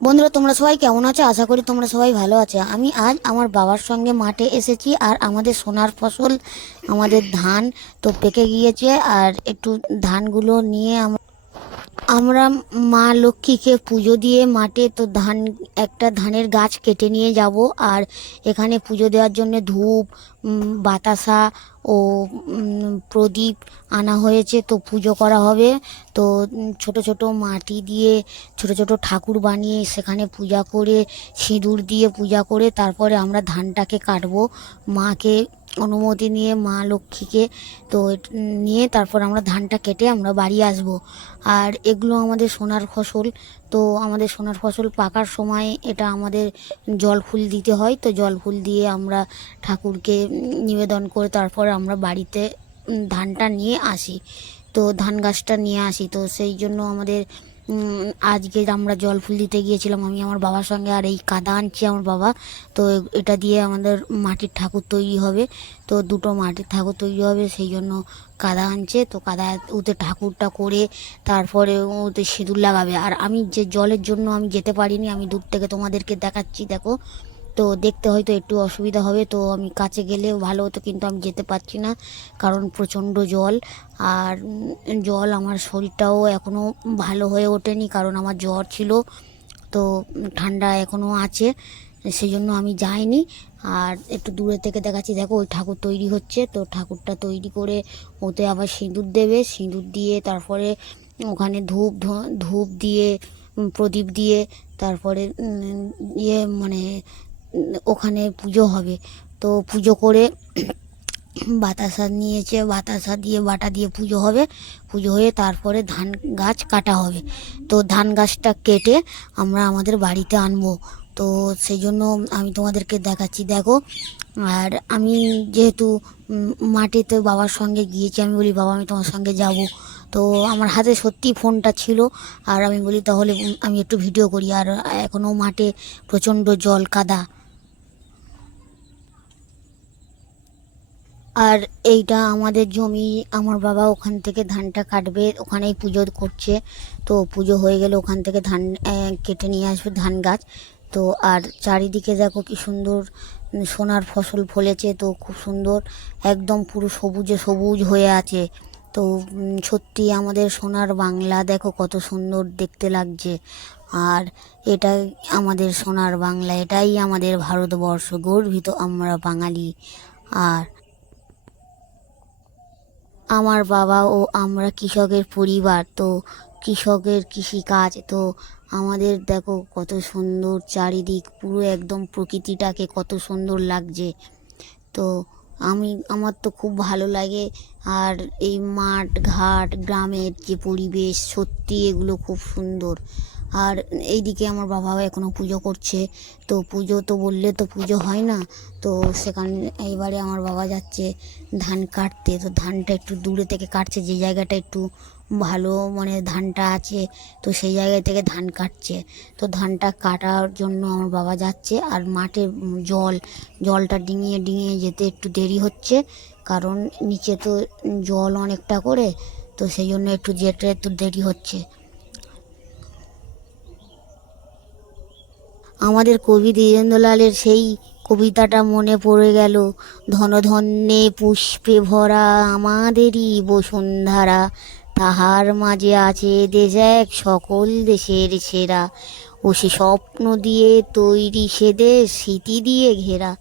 বন্ধুরা, তোমরা সবাই কেমন আছো? আশা করি তোমরা সবাই ভালো আছো। আমি আজ আমার বাবার সঙ্গে মাঠে এসেছি। আর আমাদের সোনার ফসল, আমাদের ধান তো পেকে গিয়েছে। আর একটু ধানগুলো নিয়ে আমরা মা লক্ষ্মীকে পুজো দিয়ে মাঠে তো একটা ধানের গাছ কেটে নিয়ে যাব। আর এখানে পুজো দেওয়ার জন্য ধূপ, বাতাসা ও প্রদীপ আনা হয়েছে। তো পুজো করা হবে। তো ছোট ছোট মাটি দিয়ে ছোট ছোট ঠাকুর বানিয়ে সেখানে পূজা করে, সিঁদুর দিয়ে পূজা করে তারপরে আমরা ধানটাকে কাটবো। মাকে অনুমতি নিয়ে, মা লক্ষ্মীকে তো নিয়ে তারপর আমরা ধানটা কেটে আমরা বাড়ি আসব। আর এগুলো আমাদের সোনার ফসল। তো আমাদের সোনার ফসল পাকার সময় এটা আমাদের জল ফুল দিতে হয়। তো জল ফুল দিয়ে আমরা ঠাকুরকে নিবেদন করে তারপর আমরা বাড়িতে ধানটা নিয়ে আসি। তো ধান গাছটা নিয়ে আসি। তো সেই জন্য আমাদের আজকে আমরা জল ফুল দিতে গিয়েছিলাম আমি আমার বাবার সঙ্গে। আর এই কাদা আনছে আমার বাবা। তো এটা দিয়ে আমাদের মাটির ঠাকুর তৈরি হবে। তো দুটো মাটির ঠাকুর তৈরি হবে, সেই জন্য কাদা আনছে। তো কাদা ওতে ঠাকুরটা করে তারপরে ওতে সিঁদুর লাগাবে। আর আমি যে জলের জন্য আমি যেতে পারিনি, আমি দূর থেকে তোমাদেরকে দেখাচ্ছি, দেখো। তো দেখতে হয়তো একটু অসুবিধা হবে, তো আমি কাছে গেলে ভালো হতো, কিন্তু আমি যেতে পারছি না কারণ প্রচণ্ড জল। আর জল, আমার শরীরটাও এখনও ভালো হয়ে ওঠেনি কারণ আমার জ্বর ছিল। তো ঠান্ডা এখনও আছে, সেই জন্য আমি যাইনি। আর একটু দূরে থেকে দেখাচ্ছি, দেখো ওই ঠাকুর তৈরি হচ্ছে। তো ঠাকুরটা তৈরি করে ওতে আবার সিঁদুর দেবে, সিঁদুর দিয়ে তারপরে ওখানে ধূপ দিয়ে, প্রদীপ দিয়ে তারপরে মানে ওখানে পুজো হবে। তো পুজো করে বাতাসা নিয়েছে, বাতাসা দিয়ে বাটা দিয়ে পুজো হবে। পুজো হয়ে তারপরে ধান গাছ কাটা হবে। তো ধান গাছটা কেটে আমরা আমাদের বাড়িতে আনবো। তো সেই জন্য আমি তোমাদেরকে দেখাচ্ছি, দেখো। আর আমি যেহেতু মাঠেতে বাবার সঙ্গে গিয়েছি, আমি বলি বাবা আমি তোমার সঙ্গে যাব। তো আমার হাতে সত্যি ফোনটা ছিল। আর আমি বলি তাহলে আমি একটু ভিডিও করি। আর এখনও মাঠে প্রচণ্ড জল, কাদা। আর এইটা আমাদের জমি, আমার বাবা ওখান থেকে ধানটা কাটবে, ওখানেই পুজো করছে। তো পুজো হয়ে গেলে ওখান থেকে ধান কেটে নিয়ে আসবে ধান গাছ। তো আর চারিদিকে দেখো কি সুন্দর সোনার ফসল ফলেছে। তো খুব সুন্দর, একদম পুরো সবুজে সবুজ হয়ে আছে। তো সত্যি আমাদের সোনার বাংলা, দেখো কত সুন্দর দেখতে লাগছে। আর এটাই আমাদের সোনার বাংলা, এটাই আমাদের ভারতবর্ষ, গর্বিত আমরা বাঙালি। আর আমার বাবা ও আমরা কৃষকের পরিবার। তো কৃষকের কৃষিকাজ। তো আমাদের দেখো কত সুন্দর চারিদিক, পুরো একদম প্রকৃতিটাকে কত সুন্দর লাগছে। তো আমার তো খুব ভালো লাগে। আর এই মাঠ ঘাট, গ্রামের যে পরিবেশ, সত্যি এগুলো খুব সুন্দর। আর এইদিকে আমার বাবাও এখনও পুজো করছে। তো পুজো তো বললে তো পুজো হয় না। তো সেখানে এইবারে আমার বাবা যাচ্ছে ধান কাটতে। তো ধানটা একটু দূরে থেকে কাটছে, যে জায়গাটা একটু ভালো মানে ধানটা আছে, তো সেই জায়গা থেকে ধান কাটছে। তো ধানটা কাটার জন্য আমার বাবা যাচ্ছে। আর মাঠে জলটা ডিঙিয়ে ডিঙিয়ে যেতে একটু দেরি হচ্ছে, কারণ নিচে তো জল অনেকটা করে। তো সেই জন্য একটু যেতে একটু দেরি হচ্ছে। আমাদের কবি দ্বিজেন্দ্রলালের সেই কবিতাটা মনে পড়ে গেল। ধনধান্যে পুষ্পে ভরা আমাদেরই বসুন্ধরা, তাহার মাঝে আছে দেশ এক সকল দেশের সেরা, ও সে স্বপ্ন দিয়ে তৈরি সে দেশ স্মৃতি দিয়ে ঘেরা।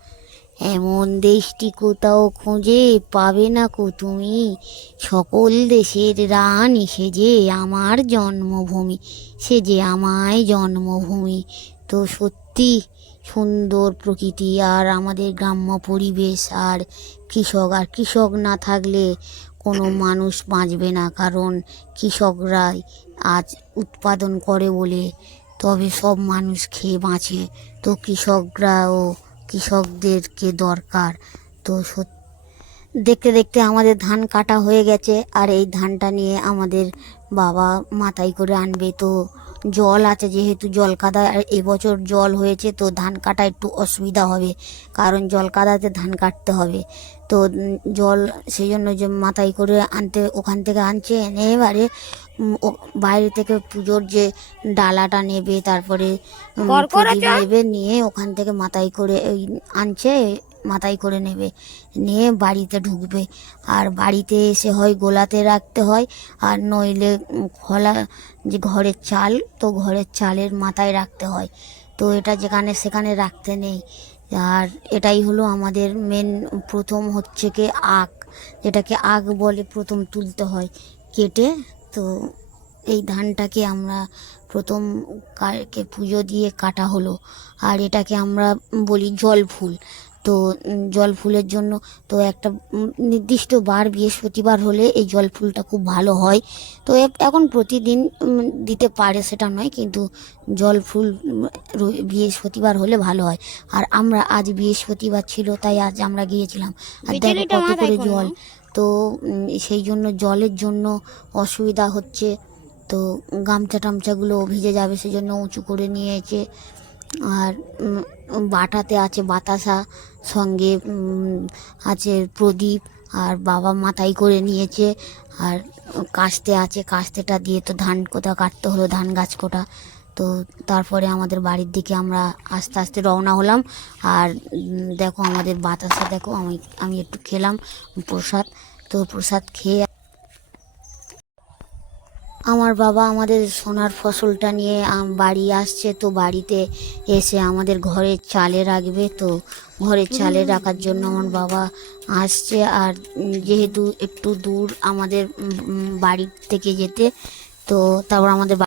এমন দেশটি কোথাও খুঁজে পাবে না কো তুমি, সকল দেশের রানী সে যে আমার জন্মভূমি, সে যে আমায় জন্মভূমি। তো সত্যি সুন্দর প্রকৃতি আর আমাদের গ্রাম্য পরিবেশ। আর কৃষক না থাকলে কোনো মানুষ বাঁচবে না, কারণ কৃষকরাই আজ উৎপাদন করে বলে তবে সব মানুষ খেয়ে বাঁচে। তো কৃষকদেরকে দরকার। তো দেখতে দেখতে আমাদের ধান কাটা হয়ে গেছে। আর এই ধানটা নিয়ে আমাদের বাবা মাথায় করে আনবে। তো জল আছে, যেহেতু জল কাদা আর এবছর জল হয়েছে, তো ধান কাটা একটু অসুবিধা হবে, কারণ জল কাদাতে ধান কাটতে হবে। তো জল সেই জন্য যে মাথায় করে আনতে, ওখান থেকে আনছে, এনে এবারে বাইরে থেকে পুজোর যে ডালাটা নেবে, তারপরে প্রদীপ নেবে, নিয়ে ওখান থেকে মাথায় করে ওই আনছে, মাথায় করে নেবে, নিয়ে বাড়িতে ঢুকবে। আর বাড়িতে এসে হয় গোলাতে রাখতে হয়, আর নইলে খোলা যে ঘরের চাল, তো ঘরের চালের মাথায় রাখতে হয়। তো এটা যেখানে সেখানে রাখতে নেই। আর এটাই হলো আমাদের মেন। প্রথম হচ্ছে কি আখ, যেটাকে আখ বলে, প্রথম তুলতে হয় কেটে। তো এই ধানটাকে আমরা প্রথম কালকে পুজো দিয়ে কাটা হলো। আর এটাকে আমরা বলি জল ফুল। তো জল ফুলের জন্য তো একটা নির্দিষ্ট বার, বৃহস্পতিবার হলে এই জল ফুলটা খুব ভালো হয়। তো এখন প্রতিদিন দিতে পারে সেটা নয়, কিন্তু জল ফুল বৃহস্পতিবার হলে ভালো হয়। আর আমরা আজ বৃহস্পতিবার ছিল, তাই আজ আমরা গিয়েছিলাম। আর দেখো কত করে জল। তো সেই জন্য জলের জন্য অসুবিধা হচ্ছে। তো গামছা টামছাগুলো ভিজে যাবে, সেজন্য উঁচু করে নিয়েছে। আর বাটাতে আছে বাতাসা, সঙ্গে আছে প্রদীপ, আর বাবা মাথায় করে নিয়েছে। আর কাস্তে আছে, কাস্তেটা দিয়ে তো ধান কোথা কাটতে হলো, ধান গাছ কোটা। তো তারপরে আমাদের বাড়ির দিকে আমরা আস্তে আস্তে রওনা হলাম। আর দেখো আমাদের বাতাসা, দেখো আমি একটু খেলাম প্রসাদ। তো প্রসাদ খেয়ে আমার বাবা আমাদের সোনার ফসলটা নিয়ে বাড়ি আসছে। তো বাড়িতে এসে আমাদের ঘরের চালে রাখবে। তো ঘরের চালে রাখার জন্য আমার বাবা আসছে। আর যেহেতু একটু দূর আমাদের বাড়ি থেকে যেতে, তো তারপর আমাদের